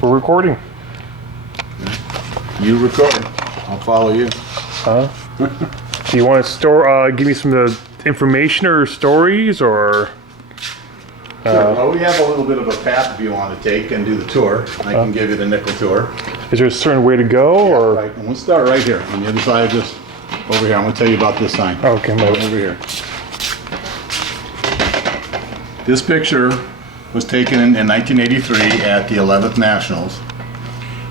We're recording. You record. I'll follow you. Huh? Do you want to give me some of the information or stories or? Sure. Well, we have a little bit of a path if you want to take and do the tour. I can give you the nickel tour. Is there a certain way to go or? Right. And we'll start right here on the other side of this. Over here. I'm going to tell you about this sign. Okay, over here. This picture was taken in 1983 at the 11th Nationals.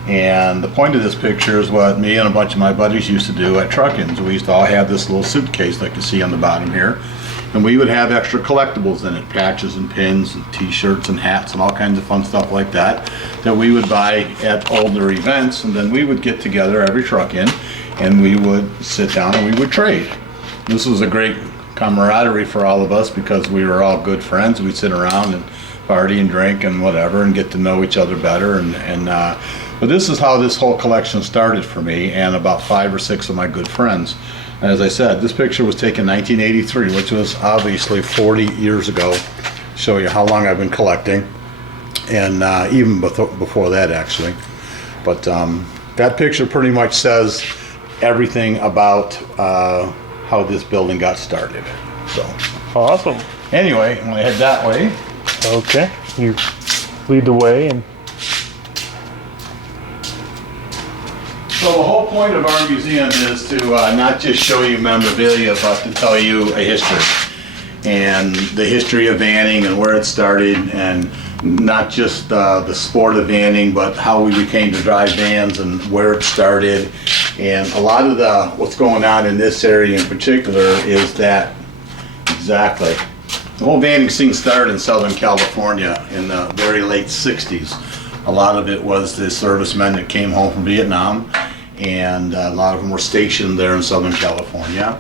And the point of this picture is what me and a bunch of my buddies used to do at truck-ins. We used to all have this little suitcase like you see on the bottom here. And we would have extra collectibles in it, patches and pins and t-shirts and hats and all kinds of fun stuff like that we would buy at older events. And then we would get together every truck-in and we would sit down and we would trade. This was a great camaraderie for all of us because we were all good friends. We'd sit around and party and drink and whatever and get to know each other better. But this is how this whole collection started for me and about 5 or 6 of my good friends. As I said, this picture was taken in 1983, which was obviously 40 years ago. Show you how long I've been collecting, and even before that actually. But that picture pretty much says everything about how this building got started. So Awesome. anyway, I'm gonna head that way. Okay, you lead the way and. So the whole point of our museum is to not just show you memorabilia, but to tell you a history. And the history of vanning and where it started, and not just the sport of vanning, but how we became to drive vans and where it started. And a lot of what's going on in this area in particular is that exactly. The whole vanning scene started in Southern California in the very late 60s. A lot of it was the servicemen that came home from Vietnam, and a lot of them were stationed there in Southern California.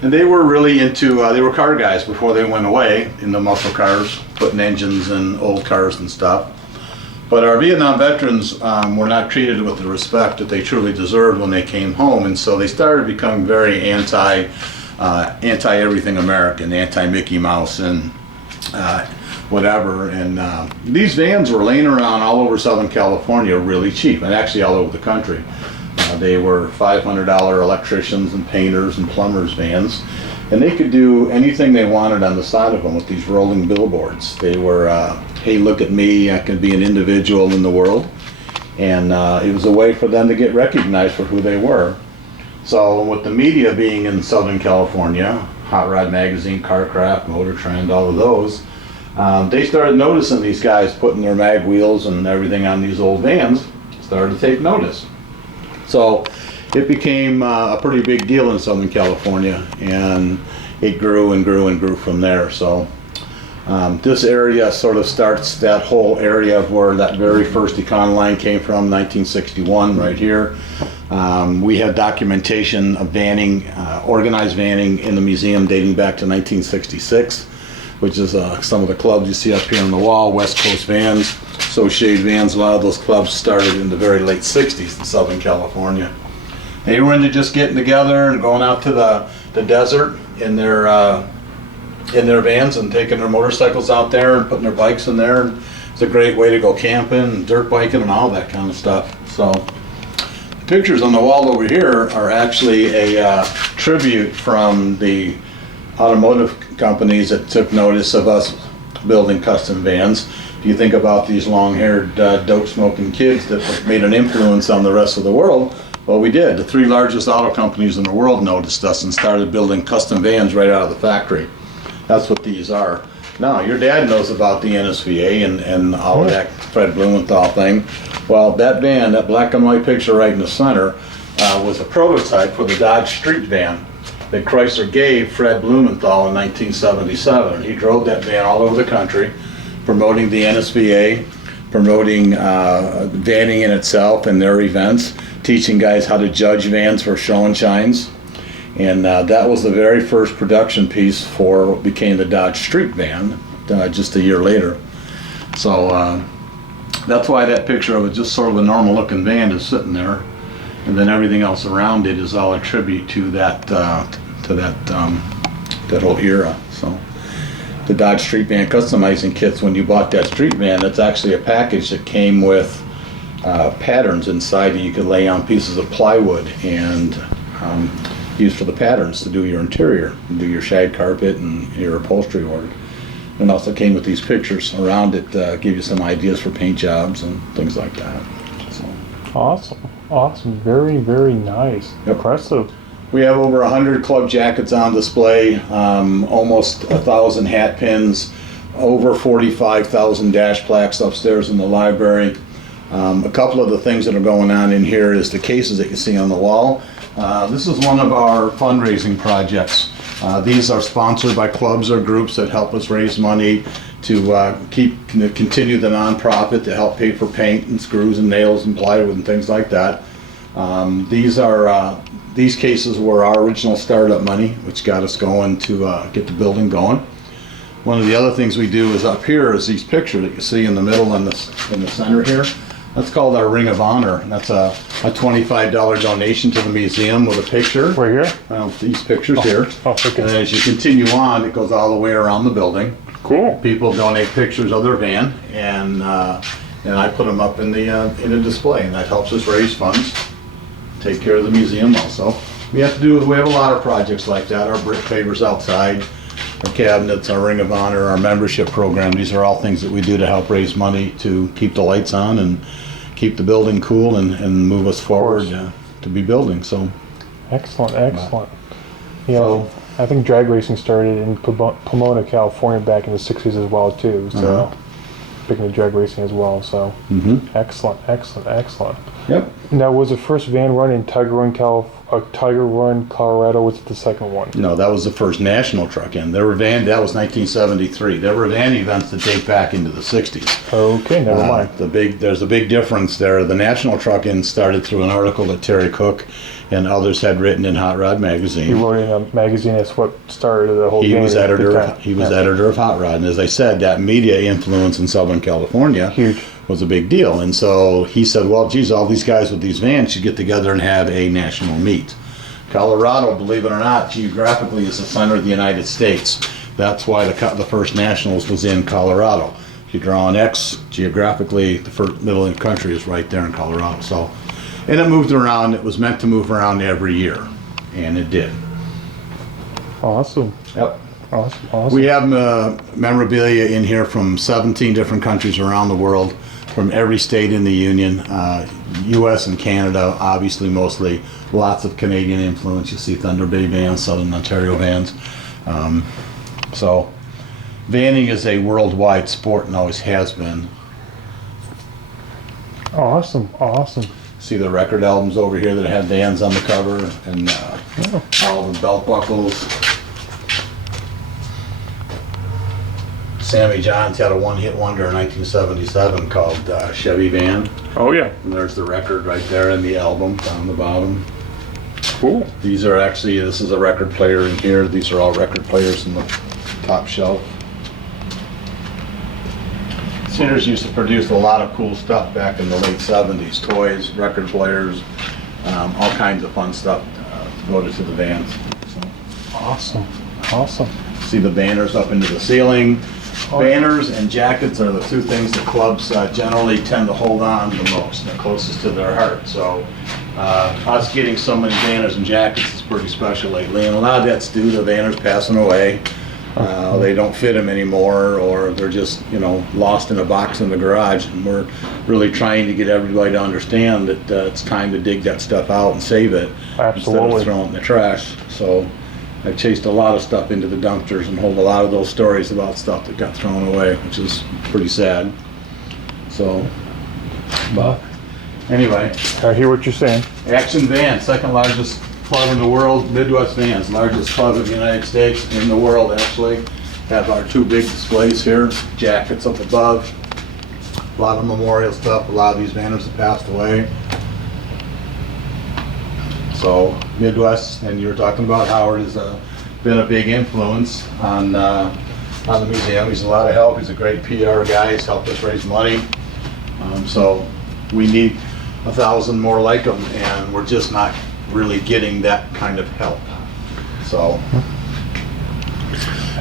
And they were really into, they were car guys before they went away in the muscle cars, putting engines in old cars and stuff. But our Vietnam veterans were not treated with the respect that they truly deserved when they came home, and so they started becoming very anti-everything American, anti-Mickey Mouse and whatever. And these vans were laying around all over Southern California really cheap, and actually all over the country. They were $500 electricians and painters and plumbers vans, and they could do anything they wanted on the side of them with these rolling billboards. They were, hey, look at me, I can be an individual in the world. And it was a way for them to get recognized for who they were. So with the media being in Southern California, Hot Rod Magazine, Carcraft, Motor Trend, all of those, they started noticing these guys putting their mag wheels and everything on these old vans, started to take notice. So it became a pretty big deal in Southern California, and it grew and grew and grew from there. So this area sort of starts that whole area of where that very first Econoline came from, 1961, right here. We have documentation of vanning, organized vanning in the museum dating back to 1966, which is some of the clubs you see up here on the wall, West Coast Vans, Associated Vans. A lot of those clubs started in the very late 60s in Southern California. They were into just getting together and going out to the desert in their vans and taking their motorcycles out there and putting their bikes in there. And it's a great way to go camping, dirt biking, and all that kind of stuff. So the pictures on the wall over here are actually a tribute from the automotive companies that took notice of us building custom vans. If you think about these long-haired, dope-smoking kids that made an influence on the rest of the world, well, we did. The 3 largest auto companies in the world noticed us and started building custom vans right out of the factory. That's what these are. Now, your dad knows about the NSVA and all of that Fred Blumenthal thing. Well, that van, that black and white picture right in the center, was a prototype for the Dodge Street van that Chrysler gave Fred Blumenthal in 1977. He drove that van all over the country, promoting the NSVA, promoting vanning in itself and their events, teaching guys how to judge vans for show and shines. And that was the very first production piece for what became the Dodge Street van just a year later. So that's why that picture of it, just sort of a normal looking van, is sitting there. And then everything else around it is all a tribute to that whole era. So the Dodge Street Van customizing kits, when you bought that street van, it's actually a package that came with patterns inside that you could lay on pieces of plywood and use for the patterns to do your interior, do your shag carpet and your upholstery work. And also came with these pictures around it, give you some ideas for paint jobs and things like that. So, Awesome. Very, very nice. Yep. Impressive. we have over 100 club jackets on display, almost 1,000 hat pins, over 45,000 dash plaques upstairs in the library. A couple of the things that are going on in here is the cases that you see on the wall. This is one of our fundraising projects. These are sponsored by clubs or groups that help us raise money to continue the nonprofit, to help pay for paint and screws and nails and plywood and things like that. These cases were our original startup money, which got us going to get the building going. One of the other things we do is up here is these pictures that you see in the middle and in the center here. That's called our Ring of Honor. And that's a $25 donation to the museum with a picture. Right here? These pictures here. Okay. And as you continue on, it goes all the way around the building. Cool. People donate pictures of their van, and I put them up in a display, and that helps us raise funds, take care of the museum also. We have a lot of projects like that. Our brick pavers outside, our cabinets, our Ring of Honor, our membership program. These are all things that we do to help raise money to keep the lights on and keep the building cool and move us forward to be building. So excellent. You know, I think drag racing started in Pomona, California back in the 60s as well too. So speaking of drag racing as well, so excellent. Yep. Now, was the first van run in Tiger Run, Colorado? Was it the second one? No, that was the first national truck in. That was 1973. There were van events that date back into the 60s. Okay, never mind. There's a big difference there. The national truck-in started through an article that Terry Cook and others had written in Hot Rod magazine. He wrote in a magazine. That's what started the whole. He was editor of Hot Rod, and as I said, that media influence in Southern California was a big deal. And so he said, "Well, geez, all these guys with these vans should get together and have a national meet." Colorado, believe it or not, geographically is the center of the United States. That's why the first nationals was in Colorado. If you draw an X geographically, the first middle of the country is right there in Colorado. So. And it moved around. It was meant to move around every year, and it did. Awesome. Yep. Awesome. We have memorabilia in here from 17 different countries around the world, from every state in the Union, U.S. and Canada, obviously mostly. Lots of Canadian influence. You see Thunder Bay vans, Southern Ontario vans. So vanning is a worldwide sport and always has been. Awesome. See the record albums over here that had vans on the cover, and all the belt buckles. Sammy Johns had a one-hit wonder in 1977 called Chevy Van. Oh yeah. And there's the record right there in the album down the bottom. Cool. This is a record player in here. These are all record players in the top shelf. Sears used to produce a lot of cool stuff back in the late 70s. Toys, record players, all kinds of fun stuff devoted to the vans. So. Awesome. See the banners up into the ceiling. Banners and jackets are the two things that clubs generally tend to hold on the most, the closest to their heart. So us getting so many banners and jackets is pretty special lately. And a lot of that's due to banners passing away. They don't fit them anymore, or they're just, lost in a box in the garage. And we're really trying to get everybody to understand that it's time to dig that stuff out and save it instead of throwing it in the trash. So I've chased a lot of stuff into the dumpsters and hold a lot of those stories about stuff that got thrown away, which is pretty sad. So, but anyway. I hear what you're saying. Action Van, second largest club in the world. Midwest Vans, largest club in the United States, in the world actually. Have our two big displays here, jackets up above, a lot of memorial stuff. A lot of these banners have passed away. So Midwest, and you were talking about Howard, has been a big influence on the museum. He's a lot of help. He's a great PR guy. He's helped us raise money. So we need 1,000 more like him, and we're just not really getting that kind of help. So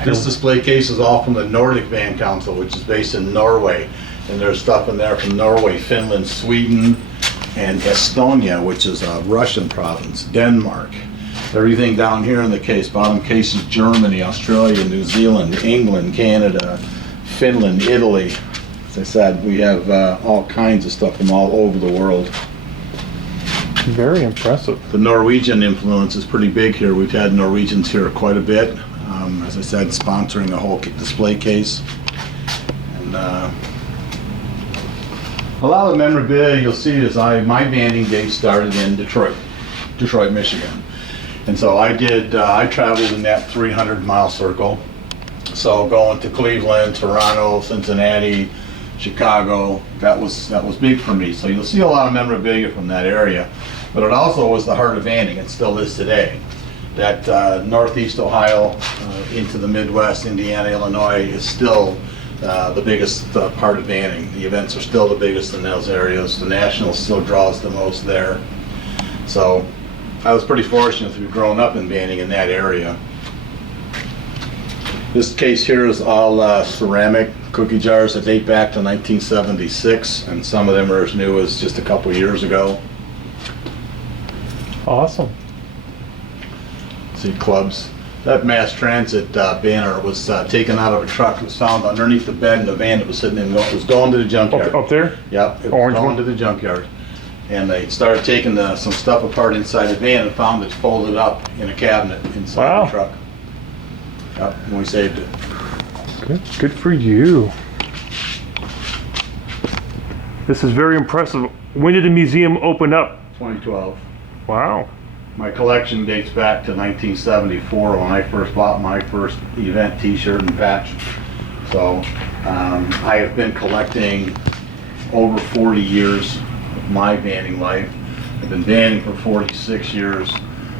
this display case is all from the Nordic Van Council, which is based in Norway. And there's stuff in there from Norway, Finland, Sweden, and Estonia, which is a Russian province, Denmark. Everything down here in the case, bottom case is Germany, Australia, New Zealand, England, Canada, Finland, Italy. As I said, we have all kinds of stuff from all over the world. Very impressive. The Norwegian influence is pretty big here. We've had Norwegians here quite a bit. As I said, sponsoring a whole display case. And a lot of the memorabilia you'll see is my banding days started in Detroit, Michigan. And so I traveled in that 300-mile circle. So going to Cleveland, Toronto, Cincinnati, Chicago, that was big for me. So you'll see a lot of memorabilia from that area. But it also was the heart of banding. It still is today. That Northeast Ohio into the Midwest, Indiana, Illinois is still the biggest part of banding. The events are still the biggest in those areas. The National still draws the most there. So I was pretty fortunate to have grown up in banding in that area. This case here is all ceramic cookie jars that date back to 1976, and some of them are as new as just a couple years ago. Awesome. See clubs. That mass transit banner was taken out of a truck. It was found underneath the bed in the van that was sitting in. It was going to the junkyard. Up there? Yep, it was Orange going one? to the junkyard. And they started taking some stuff apart inside the van and found it folded up in a cabinet inside Wow. the truck. Yep, and we saved it. Good for you. This is very impressive. When did the museum open up? 2012. Wow. My collection dates back to 1974 when I first bought my first event t-shirt and patch. So I have been collecting over 40 years of my banding life. I've been banding for 46 years.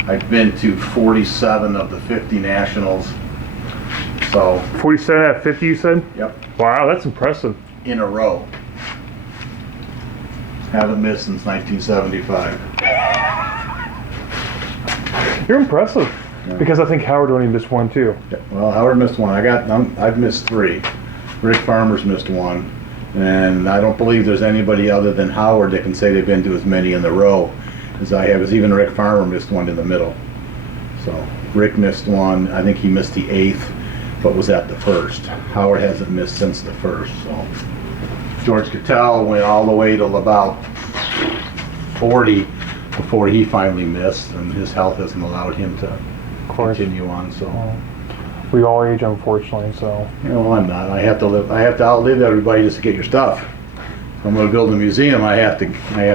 I've been to 47 of the 50 nationals. So 47 out of 50, you said? yep, Wow, that's impressive. in a row. Haven't missed since 1975. You're impressive. Yeah. Because I think Howard only missed one too. Well, Howard missed one. I've missed 3. Rick Farmer's missed 1. And I don't believe there's anybody other than Howard that can say they've been to as many in the row as I have. As even Rick Farmer missed 1 in the middle. So Rick missed 1. I think he missed the 8th, but was at the 1st. Howard hasn't missed since the 1st. So George Cattell went all the way till about 40 before he finally missed, and his health hasn't allowed him to Of course. continue on. So. We all age, unfortunately, so. Well, I'm not. I have to outlive everybody just to get your stuff. If I'm going to build a museum, I have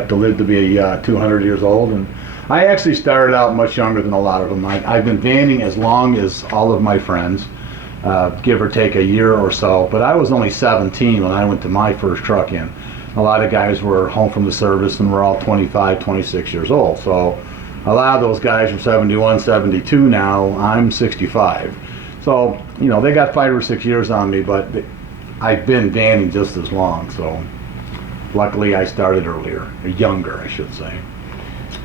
to live to be 200 years old. And I actually started out much younger than a lot of them. I've been banding as long as all of my friends, give or take a year or so. But I was only 17 when I went to my first truck in. A lot of guys were home from the service and were all 25, 26 years old. So a lot of those guys are 71, 72 now. I'm 65. So, you know, they got 5 or 6 years on me, but I've been banding just as long. So luckily I started earlier, or younger, I should say.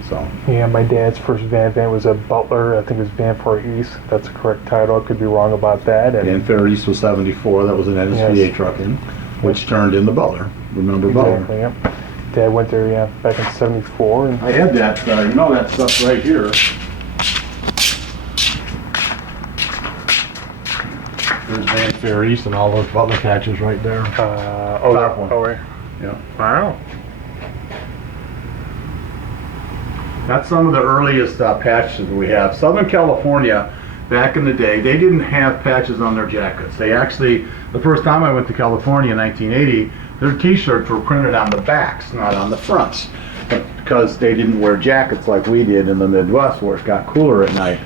So. Yeah, my dad's first van was a Butler. I think it was Van Far East. That's the correct title. I could be wrong about that. And Fair East was 74. That was an NSVA Yes. truck in, which turned into Butler. Remember Exactly, Butler? yep. Dad went there, yeah, back in 74. And I had that, you know that stuff right here. There's Van Fair East and all those Butler patches right there. oh, Top one. oh, right. Yeah. Wow. That's some of the earliest patches we have. Southern California, back in the day, they didn't have patches on their jackets. They actually, the first time I went to California in 1980, their t-shirts were printed on the backs, not on the fronts. Because they didn't wear jackets like we did in the Midwest where it got cooler at night.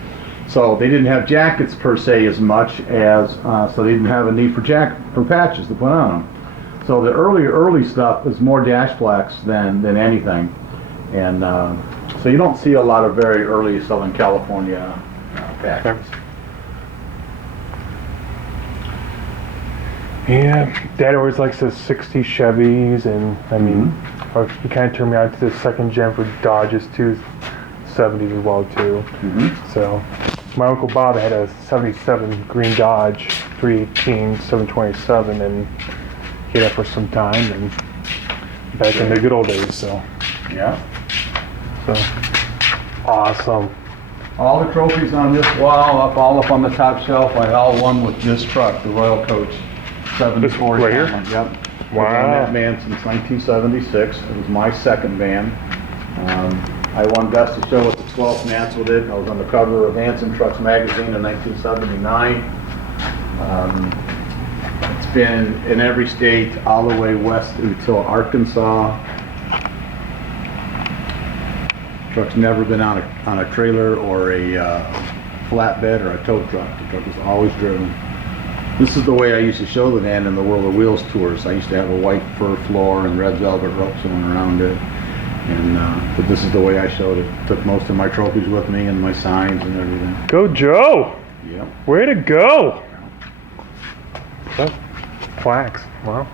So they didn't have jackets per se as much as, so they didn't have a need for patches to put on them. So the early stuff is more dash blacks than anything. And so you don't see a lot of very early Southern California patches. Yeah, Dad always likes the 60 Chevys, and I mean, he kind of turned me on to the second gen for Dodges too, 70s as well too. So my Uncle Bob had a 77 green Dodge 318 727, and get it for some time and back in the good old days. So, Yeah. awesome. All the trophies on this wall, all up on the top shelf, I all won with this truck, the Royal Coach 74. Right here? Yep. I've Wow. done that van since 1976. It was my second van. I won Best of Show at the 12th Nats with it. I was on the cover of Vans and Trucks magazine in 1979. It's been in every state, all the way west until Arkansas. Truck's never been on a trailer or a flatbed or a tow truck. The truck was always driven. This is the way I used to show the van in the World of Wheels tours. I used to have a white fur floor and red velvet ropes going around it. And but this is the way I showed it. Took most of my trophies with me and my signs and everything. Go Joe! Yep. Way to go! Oh, plaques. Wow.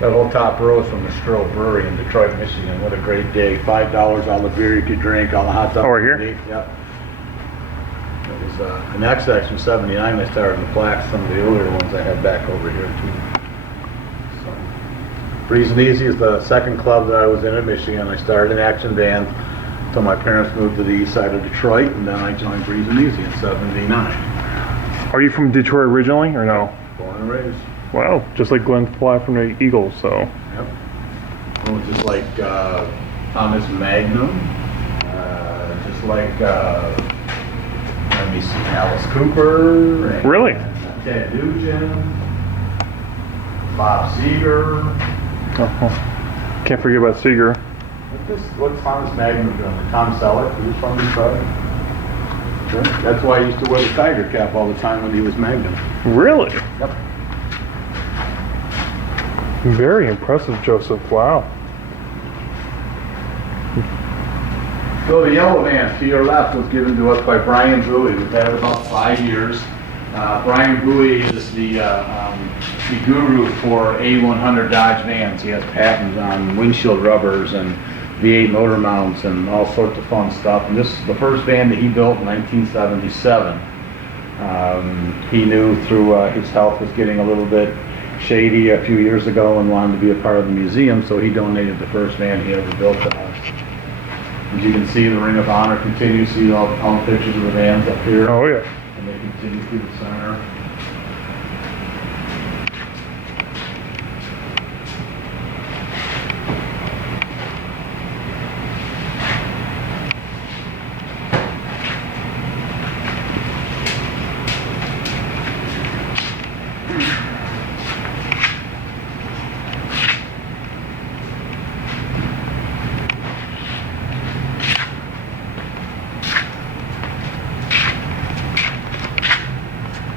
That whole top row is from the Stroh Brewery in Detroit, Michigan. What a great day. $5 all the beer you could drink, all the hot dogs. Oh, right here? you could eat. Yep. It was an XX from '79. I started the plaques, some of the earlier ones I had back over here too. So, Breeze and Easy is the second club that I was in Michigan. I started in Action Vans until my parents moved to the east side of Detroit, and then I joined Breeze and Easy in '79. Are you from Detroit originally or no? Born and raised. Wow, just like Glenn Fly from the Eagles, so. Yep. Well, just like Thomas Magnum, just like, let me see, Alice Cooper. And, Really? Ted Nugent, Bob Seger. Oh, can't forget about Seeger. What's Thomas Magnum doing? Tom Selleck, he was from Detroit. Sure. That's why I used to wear the tiger cap all the time when he was Magnum. Really? Yep. Very impressive, Joseph. Wow. So the yellow van to your left was given to us by Brian Bowie. We've had it about 5 years. Brian Bowie is the guru for A100 Dodge vans. He has patents on windshield rubbers and V8 motor mounts and all sorts of fun stuff. And this is the first van that he built in 1977. He knew through his health was getting a little bit shady a few years ago and wanted to be a part of the museum, so he donated the first van he ever built to us. As you can see, the Ring of Honor continues. See all the pictures of the vans up here. Oh, yeah. And they continue through the center.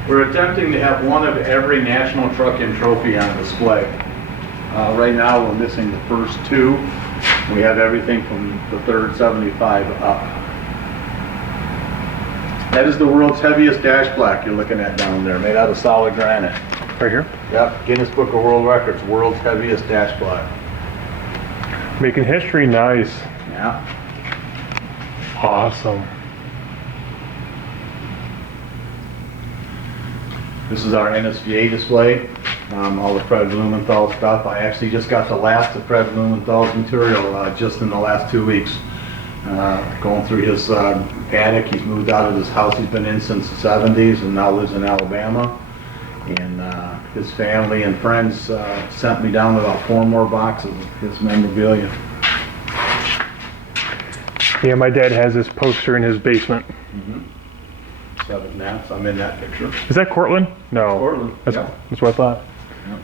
We're attempting to have one of every National Truck-In trophy on display. Right now we're missing the first two. We have everything from the third 75 up. That is the world's heaviest dash plaque you're looking at down there, made out of solid granite. Right here? Yep, Guinness Book of World Records, world's heaviest dash plaque. Making history. Nice. Yeah. Awesome. This is our NSVA display, all the Fred Blumenthal stuff. I actually just got the last of Fred Blumenthal's material just in the last 2 weeks. Going through his attic. He's moved out of his house he's been in since the 70s and now lives in Alabama. And his family and friends sent me down about 4 more boxes of his memorabilia. Yeah, my dad has this poster in his basement. 7 Nats, I'm in that picture. Is that Cortland? No. Cortland, That's, yeah. that's what I thought. Yep.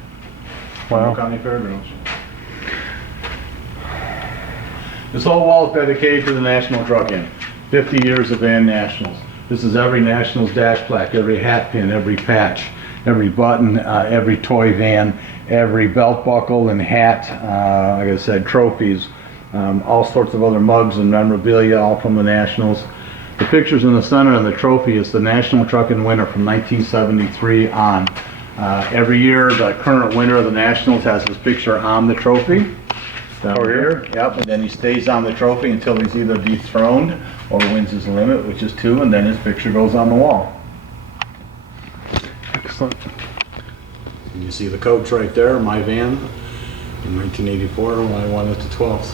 Wow. County Fairgrounds. This whole wall is dedicated to the National Truck-In. 50 years of Van Nationals. This is every Nationals dash plaque, every hat pin, every patch, every button, every toy van, every belt buckle and hat, like I said, trophies, all sorts of other mugs and memorabilia, all from the Nationals. The pictures in the center and the trophy is the National Truck-In winner from 1973 on. Every year, the current winner of the Nationals has his picture on the trophy. Down here. Yep, and then he stays on the trophy until he's either dethroned or wins his limit, which is 2, and then his picture goes on the wall. Excellent. And you see the coach right there, my van, in 1984 when I won it to 12th.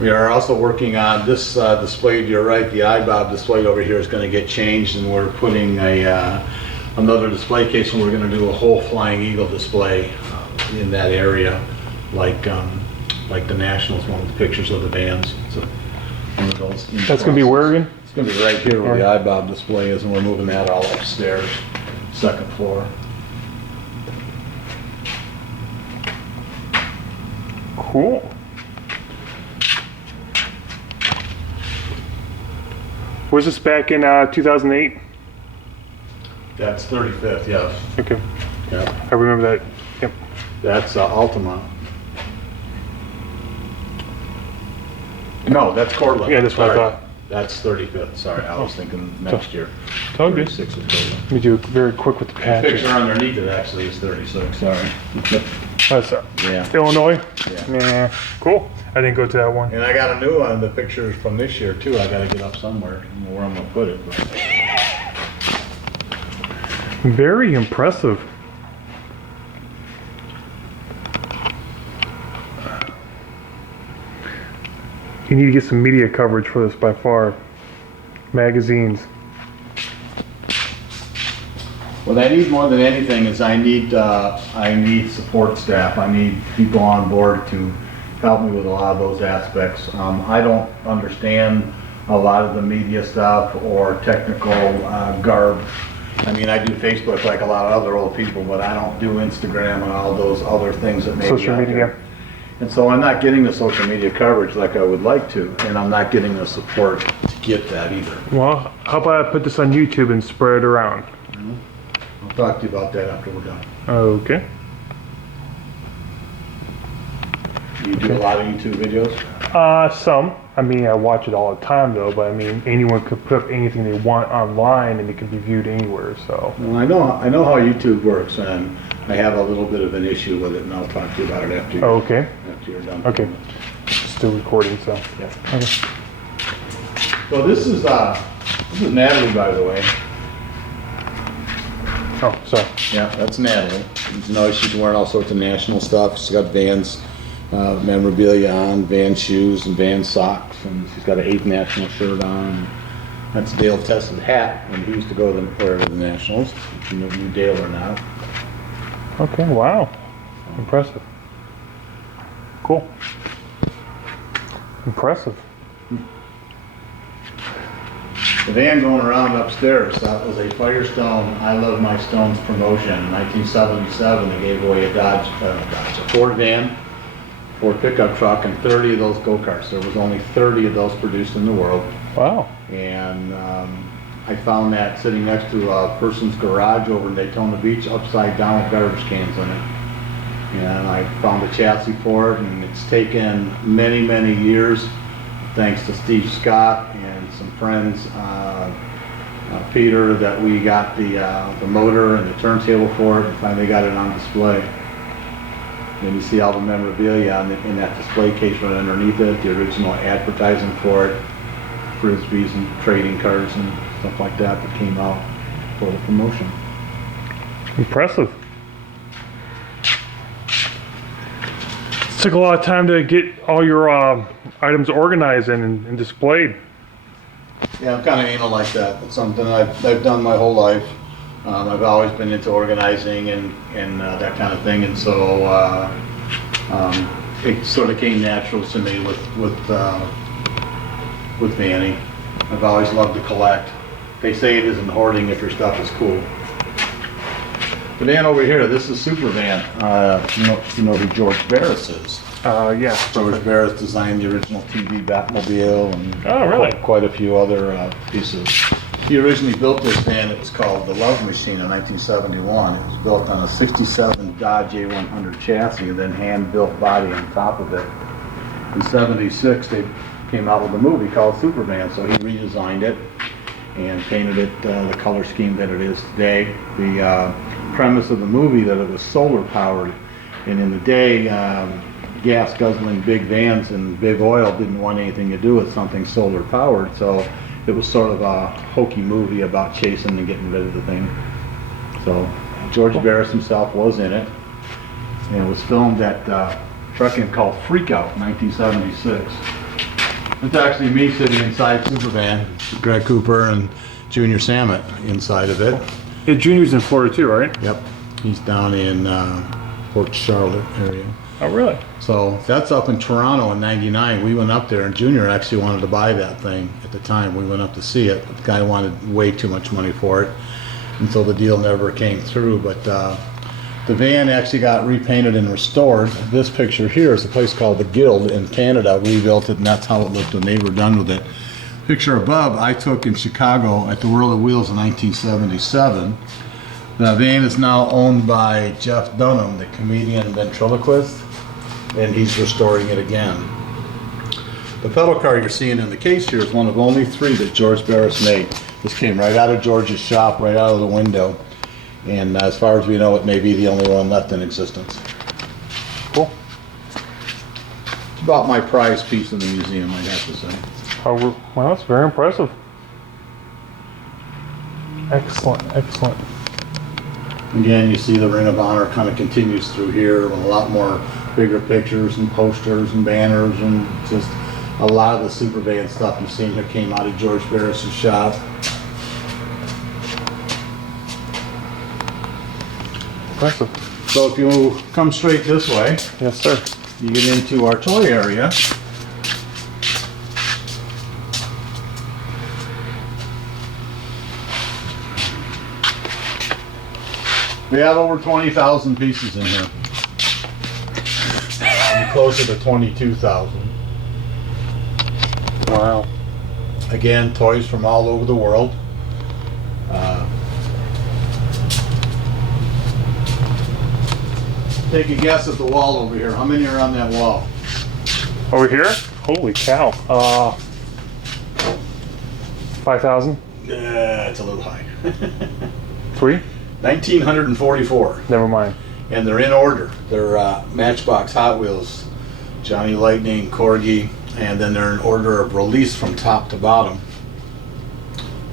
We are also working on this display to your right, the iBob display over here is going to get changed, and we're putting another display case, and we're going to do a whole Flying Eagle display in that area, like the Nationals one with pictures of the bands. So one of those. That's going to be where again? It's going to be right here where the iBob display is, and we're moving that all upstairs, second floor. Cool. Was this back in 2008? That's 35th, yes. Okay, Yeah. I remember that. Yep. That's Altamont. No, that's Cortland. Yeah, that's what I Sorry. thought. That's 35th. Sorry, I was thinking next year. It's all good. 36 is Cortland. Let me do it very quick with the The patch. picture underneath it actually is 36. Sorry. That's Yeah. Illinois? Yeah. Yeah. Cool. I didn't go to that one. And I got a new one. The picture is from this year too. I got to get up somewhere. I don't know where I'm gonna put it. But. Very impressive. You need to get some media coverage for this by far. Magazines. What I need more than anything is I need support staff. I need people on board to help me with a lot of those aspects. I don't understand a lot of the media stuff or technical garb. I mean, I do Facebook like a lot of other old people, but I don't do Instagram and all those other things that may be Social out media. there. And so I'm not getting the social media coverage like I would like to, and I'm not getting the support to get that either. Well, how about I put this on YouTube and spread it around? I'll talk to you about that after we're done. Okay. You do a lot of YouTube videos? Some. I mean, I watch it all the time though, but I mean, anyone could put up anything they want online and it can be viewed anywhere, so. Well, I know how YouTube works, and I have a little bit of an issue with it, and I'll talk to you about it after Okay. you're done. Okay. Still recording, so. Yeah. Okay. So this is Natalie, by the way. Oh, sorry. Yeah, that's Natalie. You know, she's wearing all sorts of national stuff. She's got Vans memorabilia on, Vans shoes, and Vans socks, and she's got an 8th national shirt on. That's Dale Tess's hat when he used to go to the Nationals. If you knew Dale or not. Okay, wow. Impressive. Cool. Impressive. The van going around upstairs, that was a Firestone I Love My Stones promotion. In 1977, they gave away a Ford van, Ford pickup truck, and 30 of those go-karts. There was only 30 of those produced in the world. Wow. And I found that sitting next to a person's garage over in Daytona Beach, upside down with garbage cans in it. And I found a chassis for it, and it's taken many, many years, thanks to Steve Scott and some friends, Peter, that we got the motor and the turntable for it, and finally got it on display. And you see all the memorabilia in that display case right underneath it, the original advertising for it, frisbees and trading cards and stuff like that that came out for the promotion. Impressive. Took a lot of time to get all your items organized and displayed. Yeah, I'm kind of anal like that. It's something I've done my whole life. I've always been into organizing and that kind of thing, and so it sort of came natural to me with Vanny. I've always loved to collect. They say it isn't hoarding if your stuff is cool. The van over here, this is Super Van. You know who George Barris is. Yeah. George Barris designed the original TV Batmobile and Oh, really? quite a few other pieces. He originally built this van. It was called the Love Machine in 1971. It was built on a 67 Dodge A100 chassis and then hand-built body on top of it. In 76, they came out with a movie called Superman, so he redesigned it and painted it the color scheme that it is today. The premise of the movie that it was solar powered, and in the day gas guzzling big vans and big oil didn't want anything to do with something solar powered, so it was sort of a hokey movie about chasing and getting rid of the thing. So George Barris himself was in it. And it was filmed at trucking called Freakout, 1976. It's actually me sitting inside Supervan, Greg Cooper and Junior Samet inside of it. Yeah, Junior's in Florida too, right? Yep, he's down in Port Charlotte area. Oh, really? So that's up in Toronto in '99. We went up there, and Junior actually wanted to buy that thing at the time. We went up to see it, but the guy wanted way too much money for it, and so the deal never came through. But the van actually got repainted and restored. This picture here is a place called the Guild in Canada. Rebuilt it, and that's how it looked when they were done with it. Picture above I took in Chicago at the World of Wheels in 1977. The van is now owned by Jeff Dunham, the comedian and ventriloquist, and he's restoring it again. The pedal car you're seeing in the case here is one of only 3 that George Barris made. This came right out of George's shop, right out of the window. And as far as we know, it may be the only one left in existence. Cool. It's about my prized piece in the museum, I'd have to say. Oh, well, that's very impressive. Excellent, excellent. Again, you see the Ring of Honor kind of continues through here with a lot more bigger pictures and posters and banners, and just a lot of the Supervan stuff you've seen here came out of George Barris' shop. Impressive. So if you come straight this way, Yes, sir. you get into our toy area. We have over 20,000 pieces in here. And closer to 22,000. Wow. Again, toys from all over the world. Take a guess at the wall over here. How many are on that wall? Over here? Holy cow. 5,000? Yeah, it's a little high. 3? 1,944. Never mind. And they're in order. They're Matchbox, Hot Wheels, Johnny Lightning, Corgi, and then they're in order of release from top to bottom.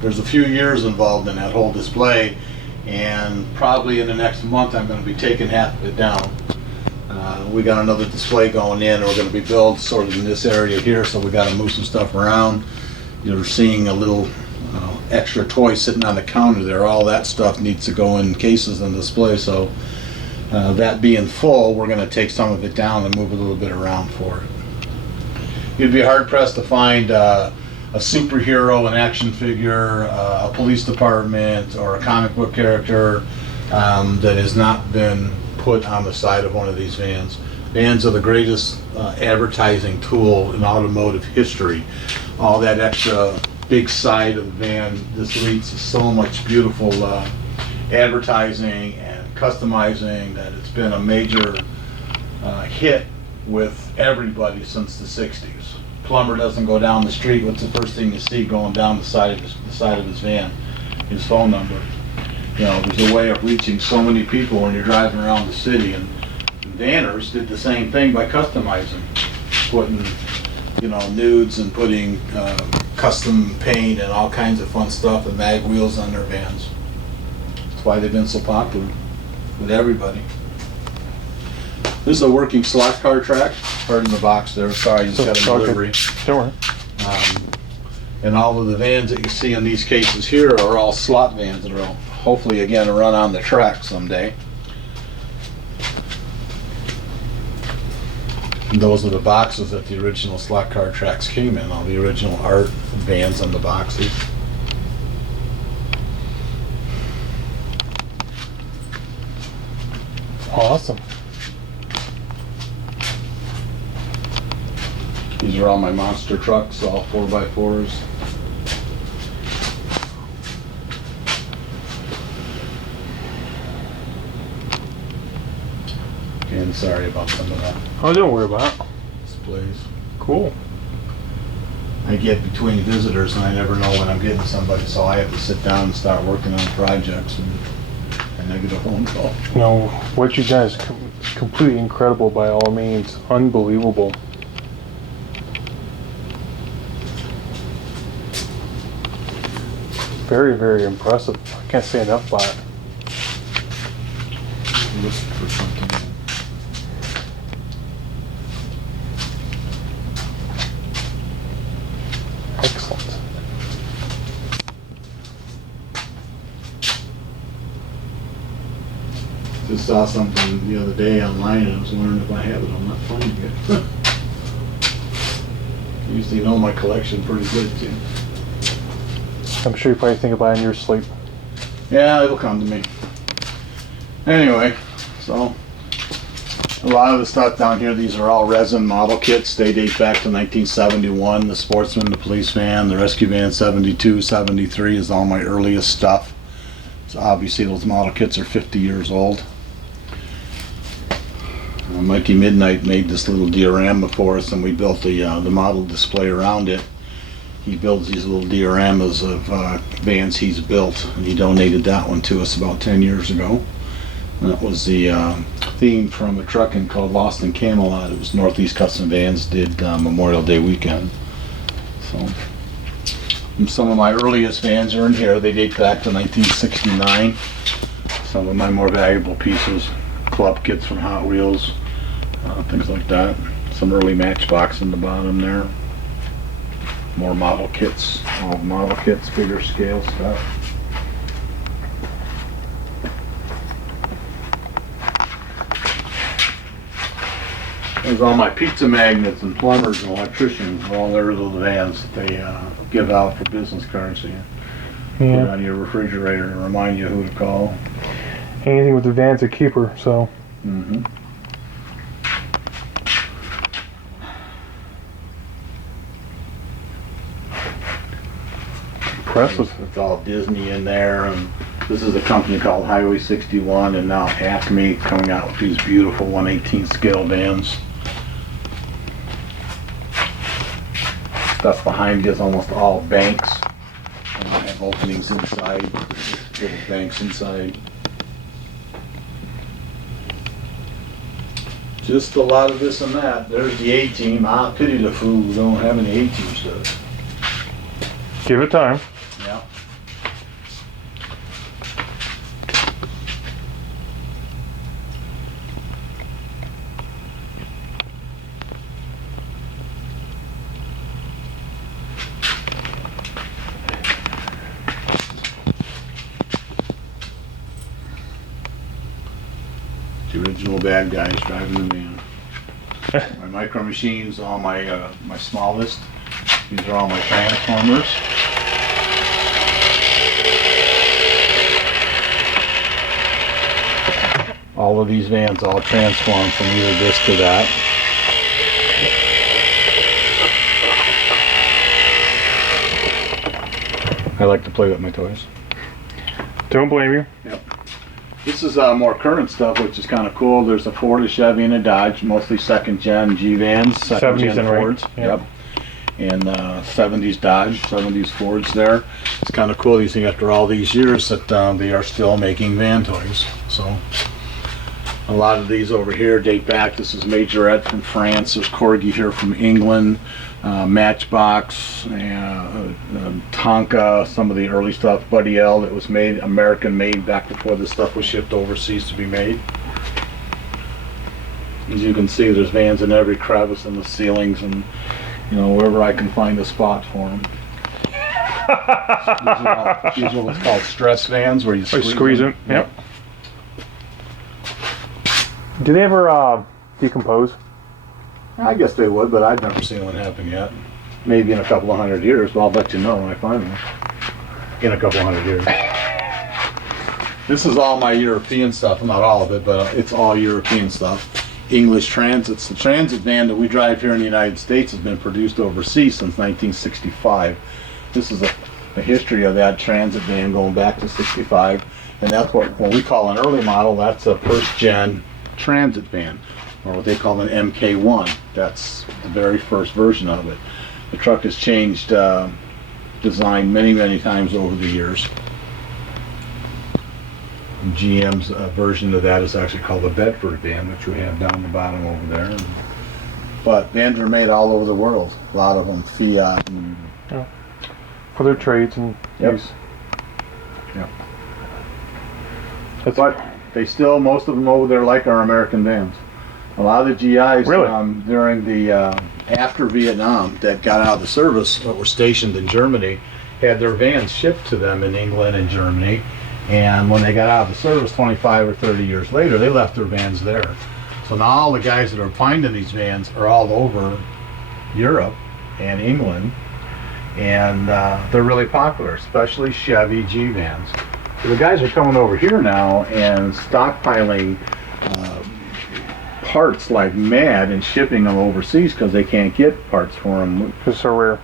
There's a few years involved in that whole display, and probably in the next month I'm going to be taking half of it down. We got another display going in, and we're going to be built sort of in this area here, so we got to move some stuff around. You're seeing a little extra toy sitting on the counter there. All that stuff needs to go in cases and display, so that being full, we're going to take some of it down and move a little bit around for it. You'd be hard pressed to find a superhero, an action figure, a police department, or a comic book character that has not been put on the side of one of these vans. Vans are the greatest advertising tool in automotive history. All that extra big side of the van, this leads to so much beautiful advertising and customizing that it's been a major hit with everybody since the 60s. Plumber doesn't go down the street, what's the first thing you see going down the side of his van? His phone number. You know, there's a way of reaching so many people when you're driving around the city, and Vanners did the same thing by customizing, putting, you know, nudes and putting custom paint and all kinds of fun stuff and mag wheels on their vans. That's why they've been so popular with everybody. This is a working slot car track. Pardon the box there. Sorry, I just got a delivery. Don't worry. And all of the vans that you see in these cases here are all slot vans that will hopefully again run on the track someday. And those are the boxes that the original slot car tracks came in. All the original art vans on the boxes. Awesome. These are all my monster trucks, all 4x4s. And sorry about some of that Oh, don't worry about it. displays. Cool. I get between visitors and I never know when I'm getting somebody, so I have to sit down and start working on projects, and I get a phone call. No, what you done is completely incredible by all means. Unbelievable. Very, very impressive. I can't say enough about it. put something in. Excellent. Just saw something the other day online and I was wondering if I have it. I'm not finding it. Usually know my collection pretty good too. I'm sure you probably think about it in your sleep. Yeah, it'll come to me. Anyway, so a lot of the stuff down here, these are all resin model kits. They date back to 1971. The Sportsman, the Police Van, the Rescue Van 72, 73 is all my earliest stuff. So obviously those model kits are 50 years old. Mikey Midnight made this little diorama for us and we built the model display around it. He builds these little dioramas of vans he's built, and he donated that one to us about 10 years ago. And that was the theme from a trucking called Lost in Camelot. It was Northeast Custom Vans did Memorial Day weekend. So and some of my earliest vans are in here. They date back to 1969. Some of my more valuable pieces, club kits from Hot Wheels, things like that. Some early Matchbox in the bottom there. More model kits, all model kits, bigger scale stuff. There's all my pizza magnets and plumbers and electricians, all their little vans that they give out for business cards. So you put it on your refrigerator and remind you who to call. Anything with the van's a keeper, so. Mm-hmm. Impressive. It's all Disney in there, and this is a company called Highway 61, and now Acme coming out with these beautiful 1/18 scale vans. Stuff behind me is almost all banks, and I have openings inside, little banks inside. Just a lot of this and that. There's the A-Team. I pity the fool who don't have any A-Team stuff. Give it time. Yeah. The original bad guys driving the van. My micro machines, all my my smallest. These are all my transformers. All of these vans all transform from either this to that. I like to play with my toys. Don't blame you. Yep. This is more current stuff, which is kind of cool. There's a Ford, a Chevy, and a Dodge, mostly second gen G vans, second 70s gen and right. Fords. Yep. And 70s Dodge, 70s Fords there. It's kind of cool, you see, after all these years that they are still making van toys. So a lot of these over here date back. This is Majorette from France. There's Corgi here from England. Matchbox, Tonka, some of the early stuff. Buddy L that was made, American made back before this stuff was shipped overseas to be made. As you can see, there's vans in every crevice in the ceilings and, you know, wherever I can find a spot for them. These are what's called stress vans, where you Squeeze them. Yep. Do they ever decompose? I guess they would, but I've never seen one happen yet. Maybe in a couple of 100 years, but I'll let you know when I find one. In a couple of 100 years. This is all my European stuff. Not all of it, but it's all European stuff. English Transits. The Transit van that we drive here in the United States has been produced overseas since 1965. This is a history of that Transit van going back to 65. And that's what we call an early model. That's a first gen Transit van, or what they call an MK1. That's the very first version of it. The truck has changed design many times over the years. GM's version of that is actually called the Bedford van, which we have down the bottom over there. But vans are made all over the world. A lot of them Fiat. And for their trades and use. Yep. That's But They still, most of them over there like our American vans. A lot of the GIs Really? During the after Vietnam that got out of the service, that were stationed in Germany, had their vans shipped to them in England and Germany. And when they got out of the service 25 or 30 years later, they left their vans there. So now all the guys that are finding these vans are all over Europe and England, and they're really popular, especially Chevy G vans. So the guys are coming over here now and stockpiling parts like mad and shipping them overseas because they can't get parts for them. It's so rare.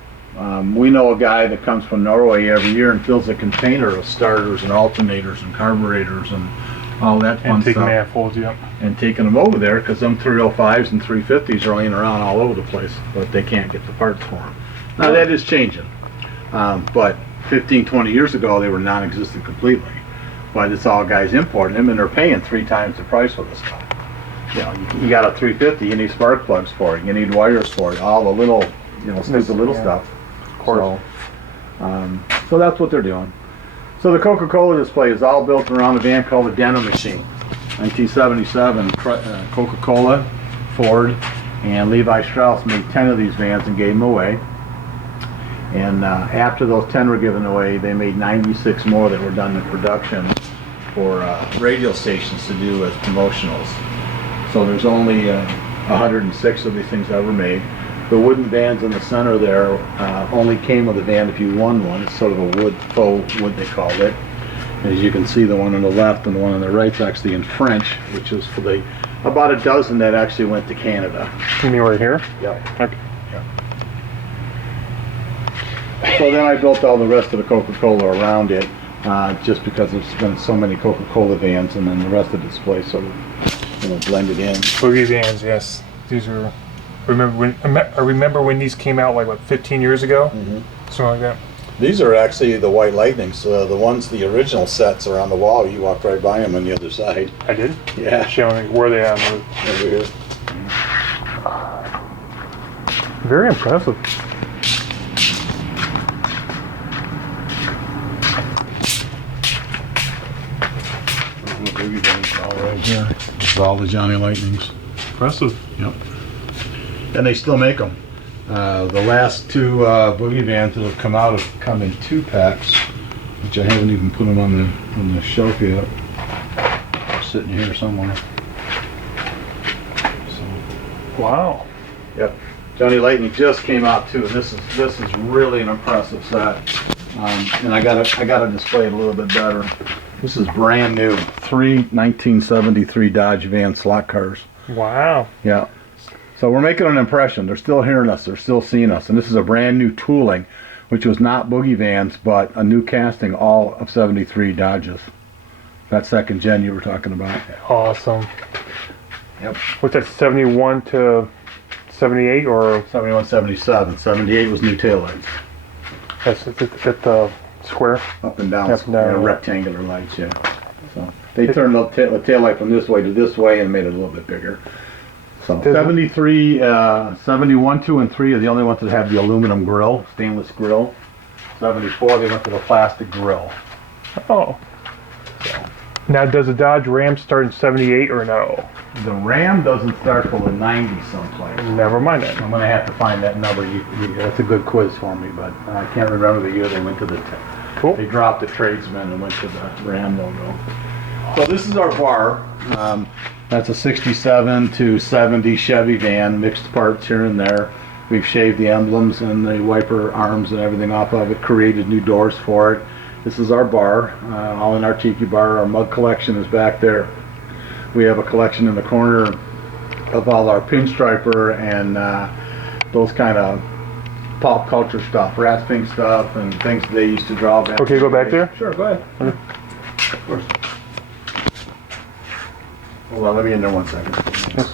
We know a guy that comes from Norway every year and fills a container of starters and alternators and carburetors and all that fun And taking stuff. manifolds, yep. And taking them over there because them 305s and 350s are laying around all over the place, but they can't get the parts for them. Now that is changing, but 15, 20 years ago they were non-existent completely. But it's all guys importing them and they're paying 3 times the price for this stuff. You know, you got a 350, you need spark plugs for it, you need wires for it, all the little, stupid little Yeah. stuff. Of course. So that's what they're doing. So the Coca-Cola display is all built around a van called the Denim Machine. 1977, Coca-Cola, Ford, and Levi Strauss made 10 of these vans and gave them away. And after those 10 were given away, they made 96 more that were done in production for radio stations to do as promotionals. So there's only 106 of these things ever made. The wooden vans in the center there only came with a van if you won one. It's sort of a wood, faux wood they called it. As you can see, the one on the left and the one on the right is actually in French, which is for the about a dozen that actually went to Canada. You mean right here? Yep. Okay. So then I built all the rest of the Coca-Cola around it, just because there's been so many Coca-Cola vans, and then the rest of the display sort of blended in. Boogie vans, yes. These are. I remember when these came out, like what, 15 years ago, something like that. These are actually the White Lightnings. The ones, the original sets are on the wall. You walked right by them on the other side. I did. Yeah. Showing where they are. Over here. Very impressive. All right here. This is all the Johnny Lightnings. Impressive. Yep. And they still make them. The last 2 Boogie vans that have come out have come in 2-packs, which I haven't even put them on the shelf yet. They're sitting here somewhere. So, Wow. yep. Johnny Lightning just came out too. This is really an impressive set. And I gotta display it a little bit better. This is brand new. 3 1973 Dodge Van slot cars. Wow. Yeah. So we're making an impression. They're still hearing us. They're still seeing us. And this is a brand new tooling, which was not Boogie vans, but a new casting, all of 73 Dodges. That second gen you were talking about. Awesome. Yep. What's that, 71 to 78 or 71, 77. 78 was new taillights. that's at the square? Up and down. Up and down. Yeah, rectangular lights, yeah. So they turned the taillight from this way to this way and made it a little bit bigger. So 73, 71, 2, and 3 are the only ones that have the aluminum grill, stainless grill. 74, they went to the plastic grill. Oh. Now, does the Dodge Ram start in 78 or no? The Ram doesn't start till the 90s someplace. Never mind that. I'm going to have to find that number. That's a good quiz for me, but I can't remember the year they went to the... Cool. They dropped the tradesman and went to the Ram logo. So this is our bar. That's a 67 to 70 Chevy van, mixed parts here and there. We've shaved the emblems and the wiper arms and everything off of it, created new doors for it. This is our bar, all in our tiki bar. Our mug collection is back there. We have a collection in the corner of all our pinstriper and those kind of pop culture stuff, Rasping stuff and things they used to draw back. Okay, go back there? Sure, go ahead. Okay. Of course. Hold on, let me in there 1 second. Yes.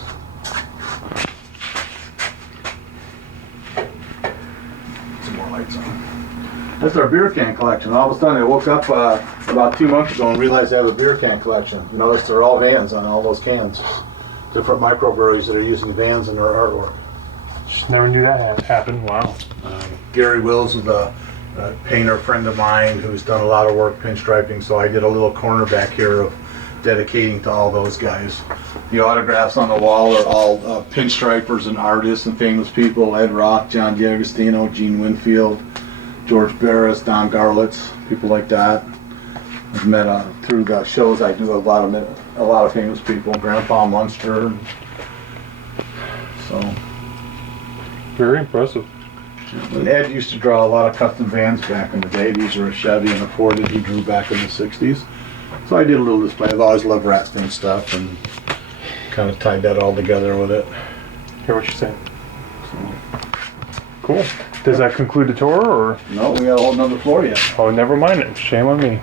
Some more lights on. That's our beer can collection. All of a sudden I woke up about 2 months ago and realized I have a beer can collection. You notice they're all vans on all those cans. Different microbreweries that are using vans in their artwork. Just never knew that had happened. Wow. Gary Wills is a painter friend of mine who's done a lot of work pinstriping, so I did a little corner back here of dedicating to all those guys. The autographs on the wall are all pinstripers and artists and famous people: Ed Rock, John D'Agostino, Gene Winfield, George Barris, Don Garlitz, people like that. I've met through the shows I do a lot of famous people, Grandpa Munster. So Very impressive. and Ed used to draw a lot of custom vans back in the day. These are a Chevy and a Ford that he drew back in the 60s. So I did a little display. I've always loved Ratfin stuff and kind of tied that all together with it. Hear what you're saying. Cool. Does that conclude the tour, or? No, we got a whole nother floor yet. Oh, never mind it. Shame on me.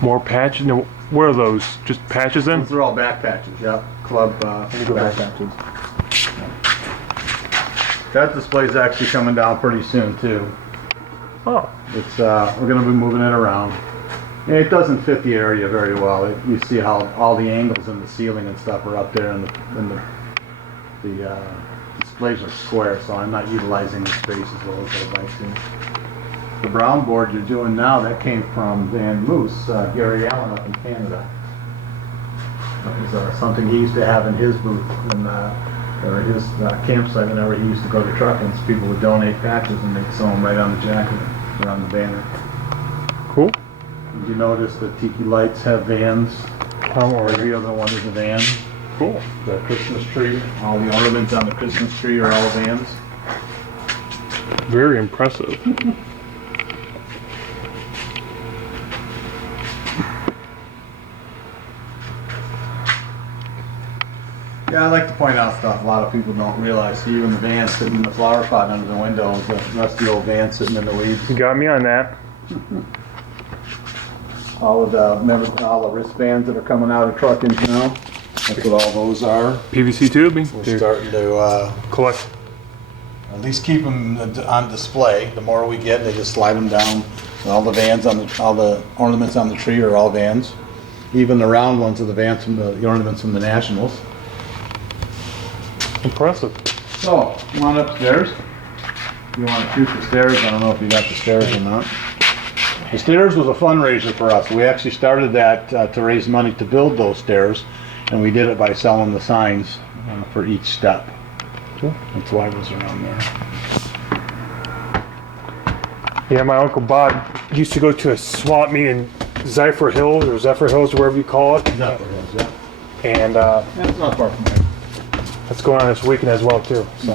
More patches? No, what are those? Just patches then? Those are all back patches, yeah. Club me go back back. patches. That display's actually coming down pretty soon too. Oh, It's we're going to be moving it around. And it doesn't fit the area very well. You see how all the angles in the ceiling and stuff are up there, and the displays are square, so I'm not utilizing the space as well as I'd like to. The brown board you're doing now, that came from Van Moose, Gary Allen up in Canada. It was something he used to have in his booth or his campsite whenever he used to go to trucking. People would donate patches and they'd sew them right on the jacket or on the banner. cool. Did you notice the Tiki Lights have vans? Or Every other one is a van. cool. The Christmas tree, all the ornaments on the Christmas tree are all vans. Very impressive. Yeah, I like to point out stuff a lot of people don't realize. See, even the van sitting in the flower pot under the window is a rusty old van sitting in the weeds. You got me on that. All the wristbands that are coming out of trucking now. That's what all those are. PVC tubing. We're Dude, starting to collect. at least keep them on display. The more we get, they just slide them down. All the vans all the ornaments on the tree are all vans. Even the round ones are the vans from the ornaments from the Nationals. Impressive. So, come on upstairs. You want to shoot the stairs? I don't know if you got the stairs or not. The stairs was a fundraiser for us. We actually started that to raise money to build those stairs, and we did it by selling the signs for each step. Cool. That's why it was around there. Yeah, my Uncle Bob used to go to a swap meet in Zephyr Hills, or Zephyr Hills, or wherever you call it. Zephyr Hills, yeah. And That's not far from here. that's going on this weekend as well, too. So.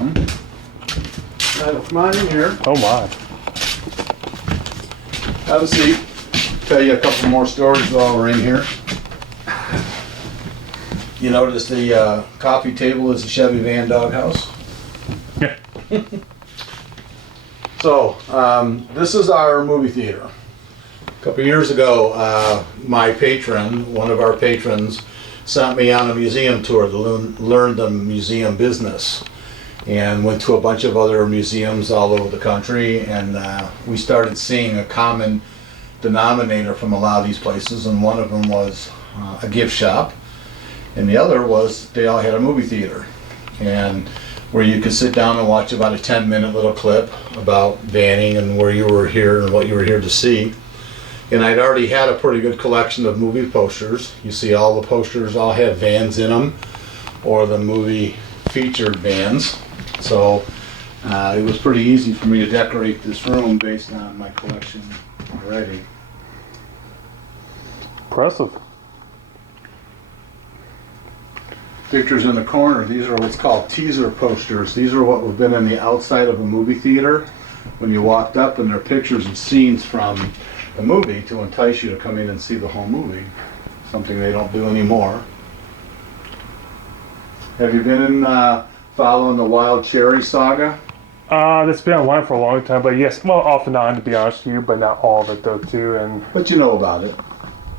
Come on in here. Oh, my. Have a seat. Tell you a couple more stories while we're in here. You notice the coffee table is a Chevy Van Doghouse. Yeah. So, this is our movie theater. A couple years ago, my patron, one of our patrons, sent me on a museum tour to learn the museum business, and went to a bunch of other museums all over the country, and we started seeing a common denominator from a lot of these places, and one of them was a gift shop, and the other was they all had a movie theater, and where you could sit down and watch about a 10-minute little clip about vanning and where you were here and what you were here to see. And I'd already had a pretty good collection of movie posters. You see all the posters all have vans in them, or the movie featured vans. So it was pretty easy for me to decorate this room based on my collection already. Impressive. Pictures in the corner, these are what's called teaser posters. These are what would have been in the outside of a movie theater when you walked up, and they're pictures and scenes from the movie to entice you to come in and see the whole movie. Something they don't do anymore. Have you been in following the Wild Cherry saga? That's been online for a long time, but yes, well, off and on, to be honest with you, but not all of it, though, too. And But you know about it.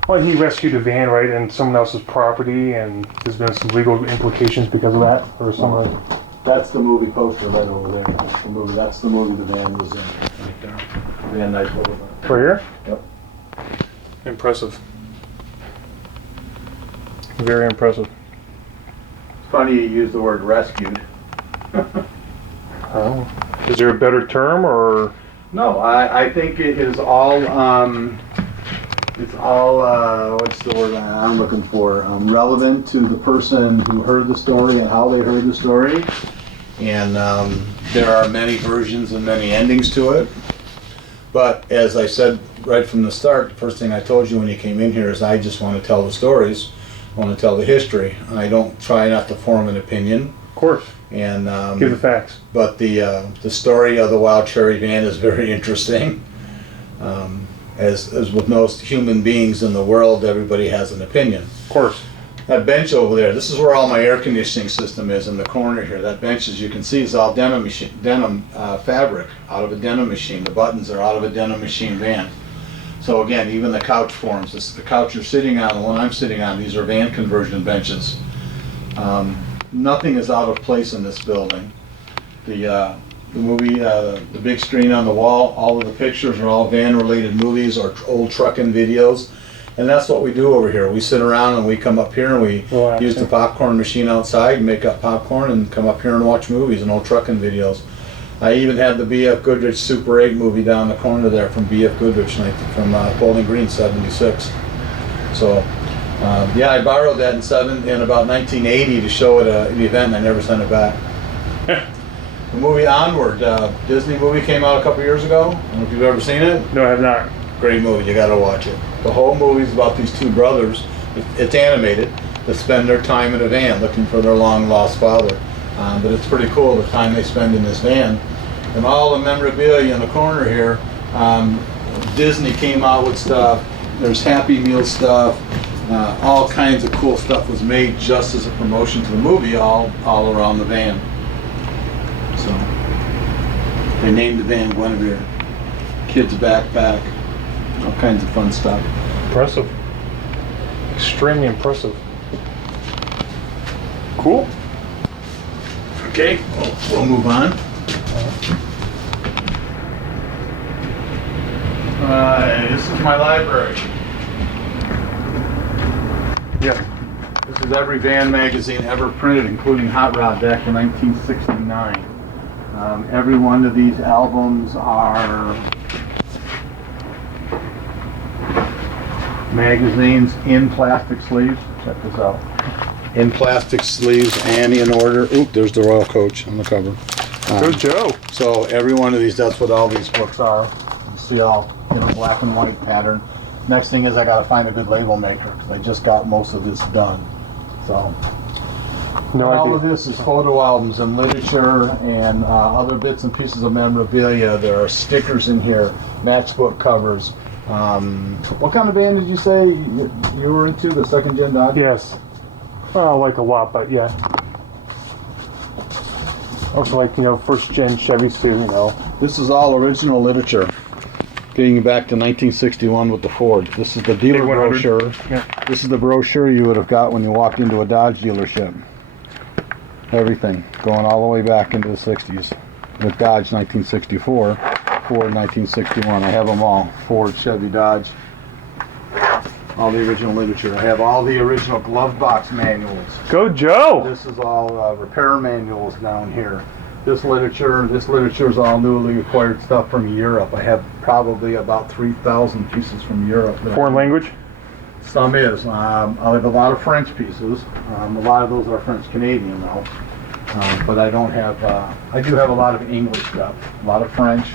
well, he rescued a van, right, in someone else's property, and there's been some legal implications because of that, or something. That's the movie poster right over there. That's the movie the van was in, right there. Van Nuys Boulevard. Right here? Yep. Impressive. Very impressive. It's funny you use the word rescued. Oh. Is there a better term, or? No, I think it is all It's all, what's the word I'm looking for? Relevant to the person who heard the story and how they heard the story. And there are many versions and many endings to it. But as I said right from the start, the first thing I told you when you came in here is I just want to tell the stories. I want to tell the history. I don't try not to form an opinion. Of course. And give the facts. But the story of the Wild Cherry van is very interesting. As with most human beings in the world, everybody has an opinion. Of course. That bench over there, this is where all my air conditioning system is in the corner here. That bench, as you can see, is all denim fabric out of a denim machine. The buttons are out of a denim machine van. So again, even the couch forms. This is the couch you're sitting on, the one I'm sitting on. These are van conversion benches. Nothing is out of place in this building. The movie, the big screen on the wall, all of the pictures are all van-related movies or old trucking videos. And that's what we do over here. We sit around and we come up here and we use the popcorn machine outside and make up popcorn and come up here and watch movies and old trucking videos. I even had the B.F. Goodrich Super 8 movie down the corner there from B.F. Goodrich from Bowling Green, 76. So, yeah, I borrowed that in about 1980 to show at an event and I never sent it back. The movie Onward, Disney movie, came out a couple years ago. I don't know if you've ever seen it. No, I have not. Great movie, you gotta watch it. The whole movie's about these two brothers, it's animated, that spend their time in a van looking for their long lost father. But it's pretty cool the time they spend in this van. And all the memorabilia in the corner here, Disney came out with stuff, there's Happy Meal stuff, all kinds of cool stuff was made just as a promotion to the movie all around the van. So, they named the van Guinevere. Kid's backpack. All kinds of fun stuff. Impressive. Extremely impressive. Cool. Okay, we'll move on. This is my library. Yeah. This is every van magazine ever printed, including Hot Rod back in 1969. Every one of these albums are magazines in plastic sleeves. Check this out. In plastic sleeves and in order. Oop, there's the Royal Coach on the cover. Good Joe. So every one of these, that's what all these books are. You see all, black and white pattern. Next thing is I gotta find a good label maker because I just got most of this done. So all of this is photo albums and literature and other bits and pieces of memorabilia. There are stickers in here, matchbook covers. What kind of band did you say you were into? The second gen Dodge? Yes. Like a lot, but yeah. Also like, first gen Chevys too, This is all original literature. Getting back to 1961 with the Ford. This is the dealer brochure. Yeah. This is the brochure you would have got when you walked into a Dodge dealership. Everything. Going all the way back into the 60s. With Dodge 1964. Ford 1961. I have them all. Ford, Chevy, Dodge. All the original literature. I have all the original glove box manuals. Go Joe! This is all repair manuals down here. This literature is all newly acquired stuff from Europe. I have probably about 3,000 pieces from Europe. Foreign language? Some is. I have a lot of French pieces. A lot of those are French-Canadian though. But I don't have, I do have a lot of English stuff. A lot of French.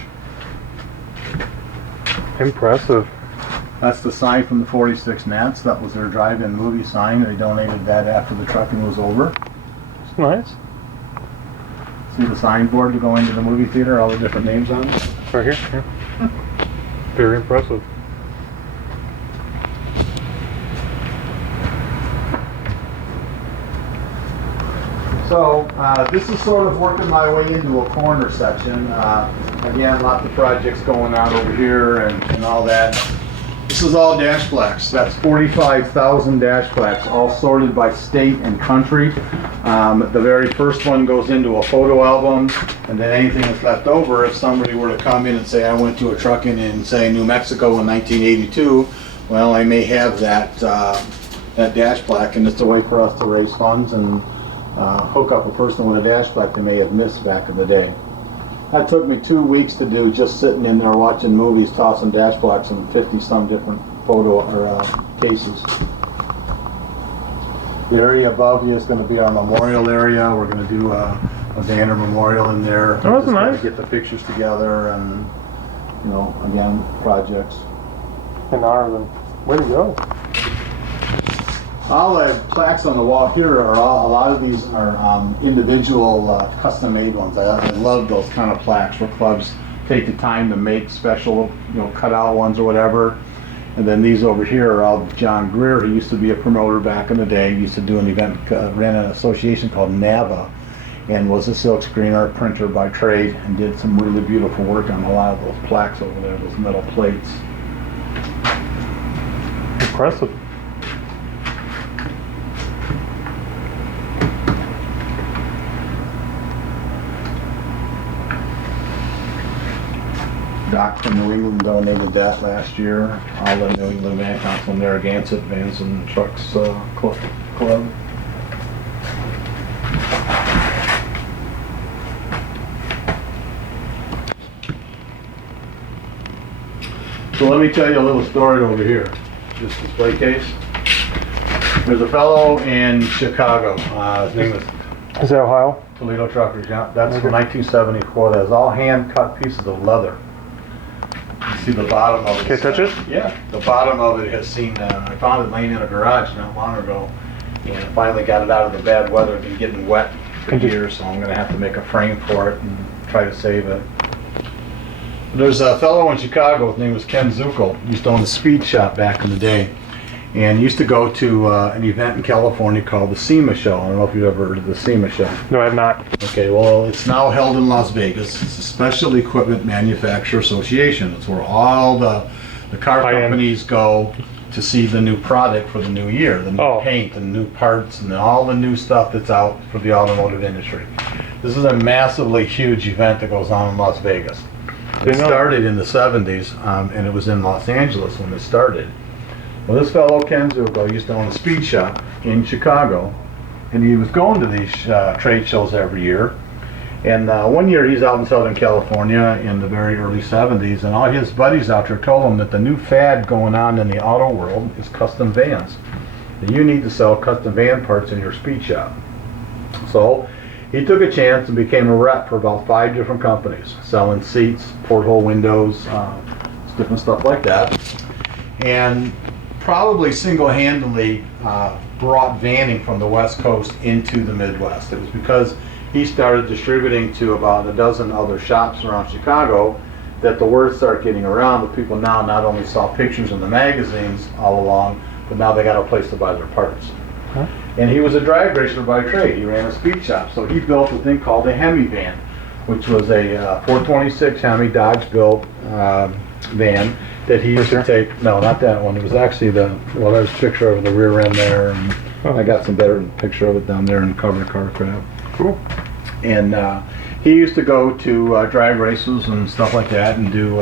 Impressive. That's the sign from the 46 Nats. That was their drive-in movie sign. They donated that after the trucking was over. It's nice. See the signboard to go into the movie theater, all the different names on it? Right here? Yeah. Very impressive. So this is sort of working my way into a corner section. Again, lots of projects going on over here and all that. This is all dash plaques. That's 45,000 dash plaques, all sorted by state and country. The very first one goes into a photo album, and then anything that's left over, if somebody were to come in and say, I went to a trucking in, say, New Mexico in 1982, well, I may have that dash plaque, and it's a way for us to raise funds and hook up a person with a dash plaque they may have missed back in the day. That took me 2 weeks to do, just sitting in there watching movies, tossing dash plaques in 50 some different photo or cases. The area above you is going to be our memorial area. We're going to do a Vanner Memorial in there. Oh, that's Just gotta nice. get the pictures together and, you know, again, projects. In Ireland. Way to go. All the plaques on the wall here are a lot of these are individual custom-made ones. I love those kind of plaques where clubs take the time to make special, you know, cut-out ones or whatever. And then these over here are all John Greer. He used to be a promoter back in the day. He used to do an event, ran an association called NAVA, and was a silk screen art printer by trade, and did some really beautiful work on a lot of those plaques over there, those metal plates. Impressive. Doc from New England donated that last year. All the New England Van Council, Narragansett Vans and Trucks Club. So let me tell you a little story over here. This display case. There's a fellow in Chicago. His name is Is that Ohio? Toledo Truckers. Yeah, that's from 1974. That is all hand-cut pieces of leather. You see the bottom of it. Can I touch it? Yeah, the bottom of it has seen. I found it laying in a garage not long ago, and I finally got it out of the bad weather. It's been getting wet for years, so I'm going to have to make a frame for it and try to save it. There's a fellow in Chicago, his name was Ken Zuckel. He used to own a speed shop back in the day, and he used to go to an event in California called the SEMA Show. I don't know if you've ever heard of the SEMA Show. No, I have not. Okay, well, it's now held in Las Vegas. It's a Special Equipment Manufacturer Association. It's where all the car High-end. companies go to see the new product for the new year, the new Oh. paint, the new parts, and all the new stuff that's out for the automotive industry. This is a massively huge event that goes on in Las Vegas. It Didn't know. started in the 70s, and it was in Los Angeles when it started. Well, this fellow, Ken Zucco, used to own a speed shop in Chicago, and he was going to these trade shows every year. And one year he's out in Southern California in the very early 70s, and all his buddies out there told him that the new fad going on in the auto world is custom vans. That you need to sell custom van parts in your speed shop. So he took a chance and became a rep for about 5 different companies, selling seats, porthole windows, different stuff like that. And probably single-handedly brought vanning from the West Coast into the Midwest. It was because he started distributing to about a dozen other shops around Chicago that the word started getting around that people now not only saw pictures in the magazines all along, but now they got a place to buy their parts. Huh? And he was a drag racer by trade. He ran a speed shop, so he built a thing called a Hemi van, which was a 426 Hemi Dodge-built van that he used to take. No, not that one. It was actually well, there's a picture of the rear end there, and I got some better picture of it down there in the cover car crap. Cool. And he used to go to drag races and stuff like that and do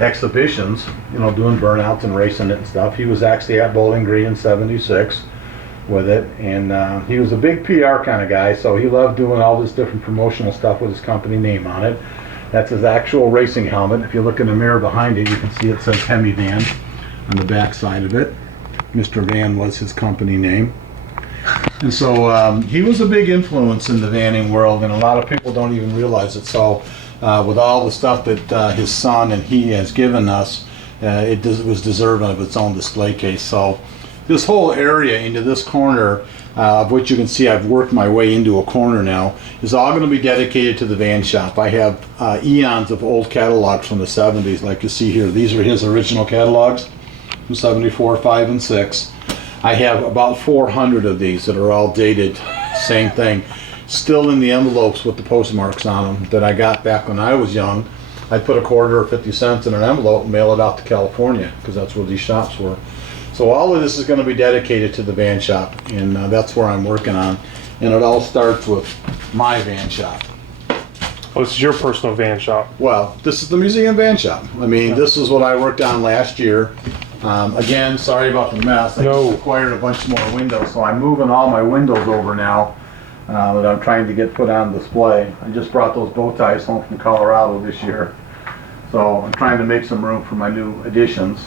exhibitions, you know, doing burnouts and racing it and stuff. He was actually at Bowling Green in '76 with it, and he was a big PR kind of guy, so he loved doing all this different promotional stuff with his company name on it. That's his actual racing helmet. If you look in the mirror behind it, you can see it says Hemi Van on the back side of it. Mr. Van was his company name. And so he was a big influence in the vanning world, and a lot of people don't even realize it. So with all the stuff that his son and he has given us, it was deserving of its own display case. So this whole area into this corner, of which you can see I've worked my way into a corner now, is all going to be dedicated to the van shop. I have eons of old catalogs from the 70s, like you see here. These are his original catalogs from 74, 5, and 6. I have about 400 of these that are all dated, same thing, still in the envelopes with the postmarks on them that I got back when I was young. I'd put a quarter or 50 cents in an envelope and mail it out to California, because that's where these shops were. So all of this is going to be dedicated to the van shop, and that's where I'm working on. And it all starts with my van shop. Oh, this is your personal van shop. Well, this is the museum van shop. I mean, this is what I worked on last year. Again, sorry about the mess. I just acquired a bunch more windows, so I'm moving all my windows over now that I'm trying to get put on display. I just brought those bow ties home from Colorado this year, so I'm trying to make some room for my new additions.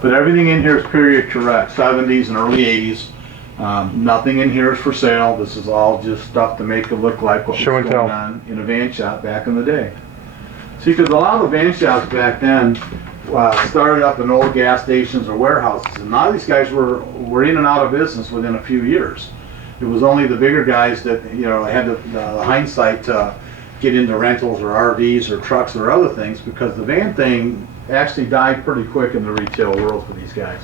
But everything in here is period correct, 70s and early 80s. Nothing in here is for sale. This is all just stuff to make it look like what was Show and going tell. on in a van shop back in the day. See, because a lot of the van shops back then started up in old gas stations or warehouses, and a lot of these guys were in and out of business within a few years. It was only the bigger guys that, you know, had the hindsight to get into rentals or RVs or trucks or other things, because the van thing actually died pretty quick in the retail world for these guys.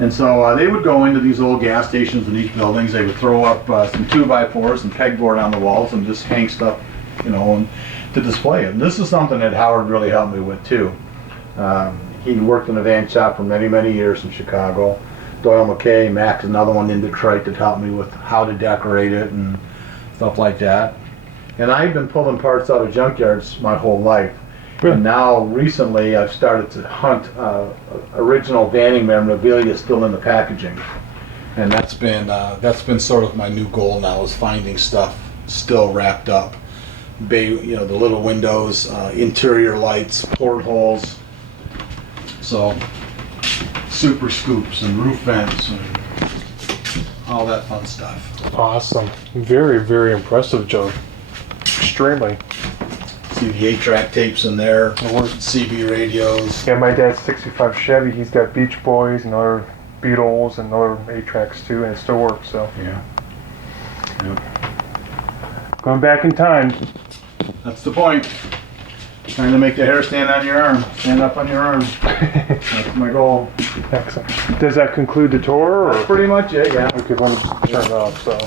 And so they would go into these old gas stations in these buildings. They would throw up some 2x4s and pegboard on the walls and just hang stuff, you know, and to display it. And this is something that Howard really helped me with too. He worked in a van shop for many, many years in Chicago. Doyle McKay, Mac, another one in Detroit, that helped me with how to decorate it and stuff like that. And I've been pulling parts out of junkyards my whole life. Really? And now recently I've started to hunt original vanning memorabilia still in the packaging. And that's been sort of my new goal now, is finding stuff still wrapped up. Bay, you know, the little windows, interior lights, portholes. So super scoops and roof vents and all that fun stuff. Awesome. Very, very impressive, Joe. Extremely. See the 8-track tapes in there, It works. CB radios. Yeah, my dad's 65 Chevy. He's got Beach Boys and other Beatles and other 8-tracks too, and it still works, so. Yeah. Yep. Going back in time. That's the point. Trying to make the hair stand on your arm. Stand up on your arm. That's my goal. Excellent. Does that conclude the tour? That's Or? pretty much it, yeah. Okay, let me just turn it off, so.